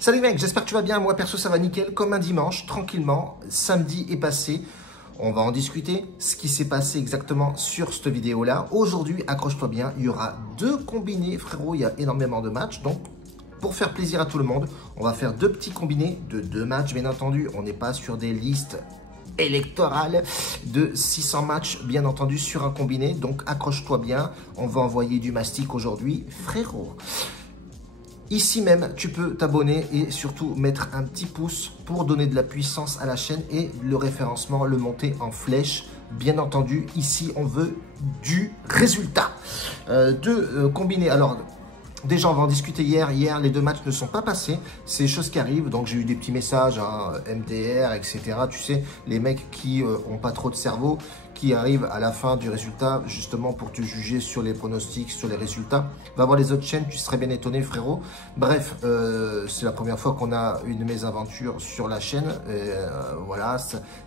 Salut mec, j'espère que tu vas bien. Moi perso ça va nickel, comme un dimanche, tranquillement. Samedi est passé, on va en discuter. Ce qui s'est passé exactement sur cette vidéo là. Aujourd'hui, accroche-toi bien, il y aura deux combinés frérot, il y a énormément de matchs. Donc pour faire plaisir à tout le monde, on va faire deux petits combinés de deux matchs bien entendu. On n'est pas sur des listes électorale de 600 matchs bien entendu sur un combiné, donc accroche-toi bien, on va envoyer du mastic aujourd'hui frérot. Ici même tu peux t'abonner et surtout mettre un petit pouce pour donner de la puissance à la chaîne et le référencement, le monter en flèche. Bien entendu ici on veut du résultat. Deux combinés, alors déjà, on va en discuter hier. Hier, les deux matchs ne sont pas passés. C'est des choses qui arrivent. Donc, j'ai eu des petits messages, hein, MDR, etc. Tu sais, les mecs qui ont pas trop de cerveau, qui arrivent à la fin du résultat, justement pour te juger sur les pronostics, sur les résultats. Va voir les autres chaînes, tu serais bien étonné, frérot. Bref, c'est la première fois qu'on a une mésaventure sur la chaîne. Voilà,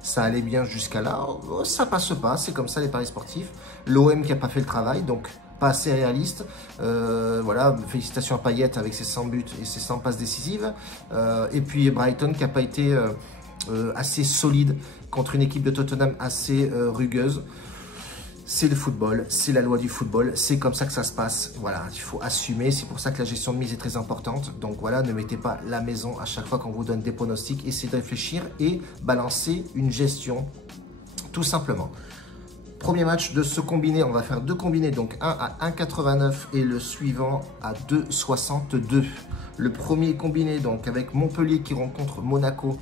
ça allait bien jusqu'à là. Ça passe pas, c'est comme ça les paris sportifs. L'OM qui a pas fait le travail, donc pas assez réaliste. Voilà, félicitations à Payet avec ses 100 buts et ses 100 passes décisives. Et puis Brighton qui n'a pas été assez solide contre une équipe de Tottenham assez rugueuse. C'est le football, c'est la loi du football, c'est comme ça que ça se passe. Voilà, il faut assumer, c'est pour ça que la gestion de mise est très importante. Donc voilà, ne mettez pas la maison à chaque fois qu'on vous donne des pronostics. Essayez de réfléchir et balancer une gestion, tout simplement. Premier match de ce combiné, on va faire deux combinés, donc un à 1,89 et le suivant à 2,62. Le premier combiné, donc avec Montpellier qui rencontre Monaco.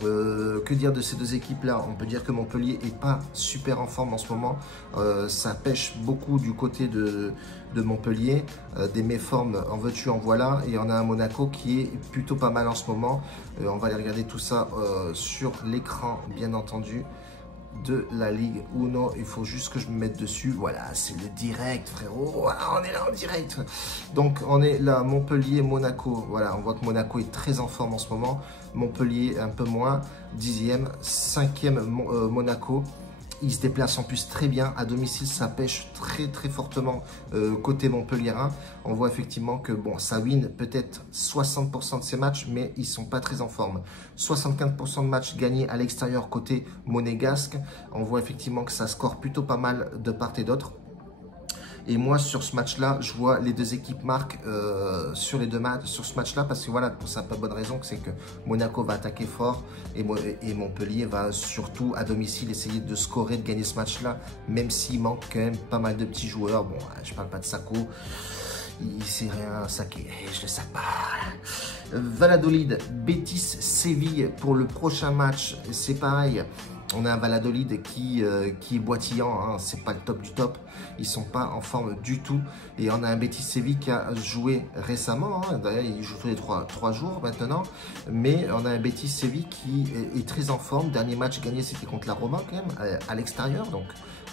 Que dire de ces deux équipes-là? On peut dire que Montpellier n'est pas super en forme en ce moment. Ça pêche beaucoup du côté de Montpellier. Des méformes, en veux-tu, en voilà. Et on a un Monaco qui est plutôt pas mal en ce moment. On va aller regarder tout ça sur l'écran, bien entendu, de la Ligue Uno. Il faut juste que je me mette dessus. Voilà, c'est le direct frérot. Voilà, on est là en direct. Donc on est là, Montpellier, Monaco. Voilà, on voit que Monaco est très en forme en ce moment. Montpellier un peu moins, 10e, 5e Monaco. Il se déplace en plus très bien. À domicile, ça pêche très fortement côté montpelliérain. On voit effectivement que bon, ça win peut-être 60% de ses matchs, mais ils ne sont pas très en forme. 75% de matchs gagnés à l'extérieur côté monégasque. On voit effectivement que ça score plutôt pas mal de part et d'autre. Et moi, sur ce match-là, je vois les deux équipes marquent sur les deux matchs, sur ce match-là, parce que voilà, pour ça, pas bonne raison, c'est que Monaco va attaquer fort et Montpellier va surtout à domicile essayer de scorer, de gagner ce match-là, même s'il manque quand même pas mal de petits joueurs. Bon, je parle pas de Sako, il sait rien saquer, je le sac pas. Valladolid, Betis, Séville pour le prochain match, c'est pareil. On a un Valladolid qui est boitillant, hein, c'est pas le top du top, ils sont pas en forme du tout. Et on a un Betis Séville qui a joué récemment, hein, d'ailleurs il joue tous les 3 jours maintenant. Mais on a un Betis Séville qui est très en forme. Dernier match gagné c'était contre la Roma quand même, à l'extérieur. Donc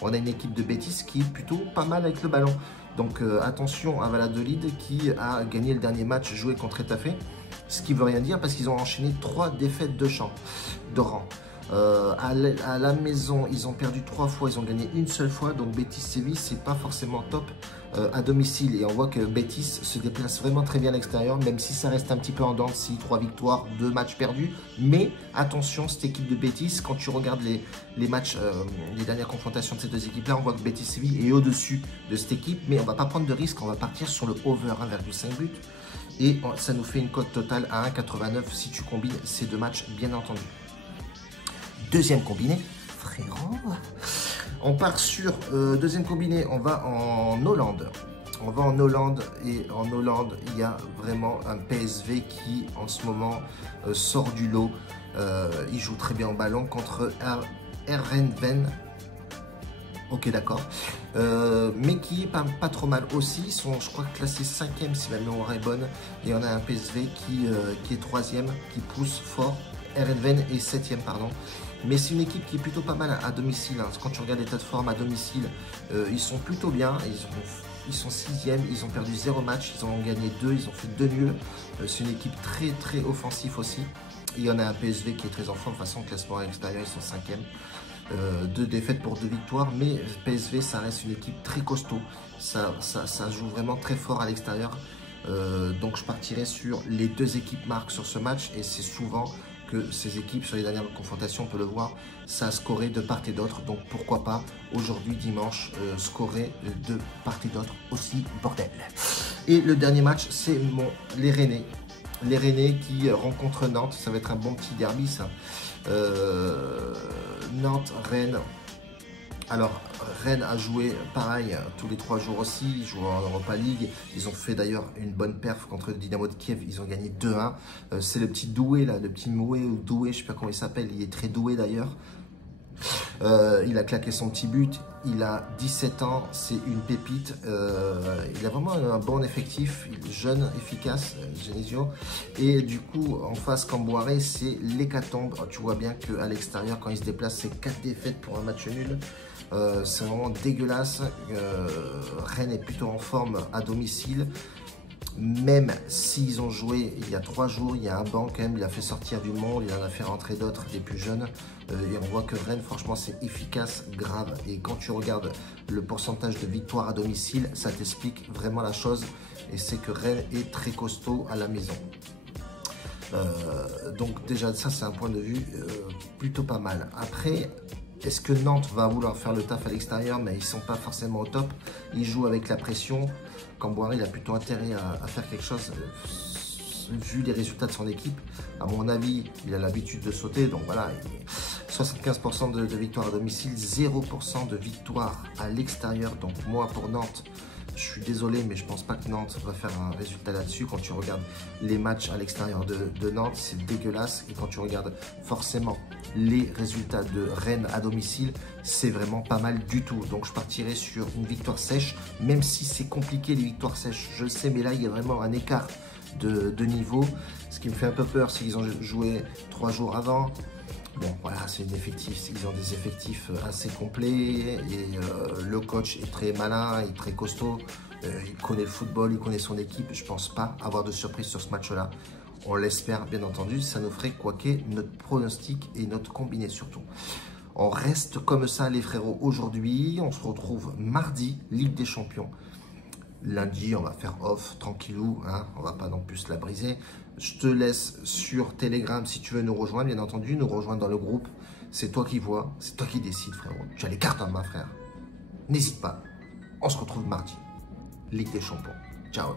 on a une équipe de Betis qui est plutôt pas mal avec le ballon. Donc attention à Valladolid qui a gagné le dernier match joué contre Getafe. Ce qui veut rien dire parce qu'ils ont enchaîné 3 défaites de rang. À la maison, ils ont perdu 3 fois, ils ont gagné une seule fois. Donc Betis Séville, c'est pas forcément top à domicile. Et on voit que Betis se déplace vraiment très bien à l'extérieur, même si ça reste un petit peu en dents de scie, 3 victoires, 2 matchs perdus. Mais attention, cette équipe de Betis, quand tu regardes les matchs, les dernières confrontations de ces deux équipes-là, on voit que Betis Séville est au-dessus de cette équipe. Mais on va pas prendre de risque, on va partir sur le over 1,5 buts. Et ça nous fait une cote totale à 1,89 si tu combines ces deux matchs, bien entendu. Deuxième combiné, frérot. On part sur deuxième combiné, on va en Hollande. On va en Hollande et en Hollande, il y a vraiment un PSV qui en ce moment sort du lot. Il joue très bien en ballon contre Heerenveen. Ok, d'accord. Mais qui est pas trop mal aussi. Ils sont, je crois, classés 5e si ma mémoire est bonne. Et on a un PSV qui est 3e, qui pousse fort. Heerenveen est 7e, pardon. Mais c'est une équipe qui est plutôt pas mal à domicile. Hein. Quand tu regardes l'état de forme à domicile, ils sont plutôt bien. Ils sont 6e, ils ont perdu 0 match, ils en ont gagné 2, ils ont fait 2 nuls. C'est une équipe très offensive aussi. Et il y en a un PSV qui est très en forme. De toute façon, classement à l'extérieur, ils sont 5e. 2 défaites pour 2 victoires. Mais PSV, ça reste une équipe très costaud. Ça joue vraiment très fort à l'extérieur. Donc je partirai sur les deux équipes marquent sur ce match et c'est souvent que ces équipes, sur les dernières confrontations, on peut le voir, ça a scoré de part et d'autre. Donc pourquoi pas aujourd'hui, dimanche, scorer de part et d'autre aussi, bordel. Et le dernier match, c'est les Rennais. Les Rennais qui rencontrent Nantes. Ça va être un bon petit derby, ça. Nantes-Rennes. Alors, Rennes a joué pareil tous les 3 jours aussi, ils jouent en Europa League. Ils ont fait d'ailleurs une bonne perf contre le Dynamo de Kiev, ils ont gagné 2-1. C'est le petit Doué, là, le petit Moué ou Doué, je ne sais pas comment il s'appelle, il est très doué d'ailleurs. Il a claqué son petit but, il a 17 ans, c'est une pépite. Il a vraiment un bon effectif, jeune, efficace, Genesio. Et du coup, en face, Camboiré, c'est l'hécatombe. Tu vois bien qu'à l'extérieur, quand il se déplace, c'est 4 défaites pour un match nul. C'est vraiment dégueulasse. Rennes est plutôt en forme à domicile. Même s'ils ont joué il y a 3 jours, il y a un banc quand même, il a fait sortir du monde, il en a fait rentrer d'autres, des plus jeunes. Et on voit que Rennes, franchement, c'est efficace, grave. Et quand tu regardes le pourcentage de victoires à domicile, ça t'explique vraiment la chose. Et c'est que Rennes est très costaud à la maison. Donc déjà, ça, c'est un point de vue plutôt pas mal. Après, est-ce que Nantes va vouloir faire le taf à l'extérieur, mais ils ne sont pas forcément au top. Ils jouent avec la pression. Camboiré, il a plutôt intérêt à faire quelque chose, vu les résultats de son équipe. À mon avis, il a l'habitude de sauter. Donc voilà, 75% de victoire à domicile, 0% de victoire à l'extérieur. Donc moi, pour Nantes, je suis désolé, mais je ne pense pas que Nantes va faire un résultat là-dessus. Quand tu regardes les matchs à l'extérieur de Nantes, c'est dégueulasse. Et quand tu regardes forcément les résultats de Rennes à domicile, c'est vraiment pas mal du tout. Donc je partirai sur une victoire sèche, même si c'est compliqué les victoires sèches, je le sais, mais là il y a vraiment un écart de niveau. Ce qui me fait un peu peur, c'est qu'ils ont joué 3 jours avant. Bon, voilà, c'est une effectif, ils ont des effectifs assez complets et le coach est très malin, il est très costaud, il connaît le football, il connaît son équipe. Je pense pas avoir de surprise sur ce match-là. On l'espère, bien entendu, ça nous ferait quoiquer notre pronostic et notre combiné surtout. On reste comme ça, les frérots, aujourd'hui. On se retrouve mardi, Ligue des Champions. Lundi, on va faire off, tranquillou, hein, on va pas non plus la briser. Je te laisse sur Telegram si tu veux nous rejoindre, bien entendu, nous rejoindre dans le groupe. C'est toi qui vois, c'est toi qui décides, frérot. Tu as les cartes en main, frère. N'hésite pas, on se retrouve mardi. Ligue des Champions. Ciao.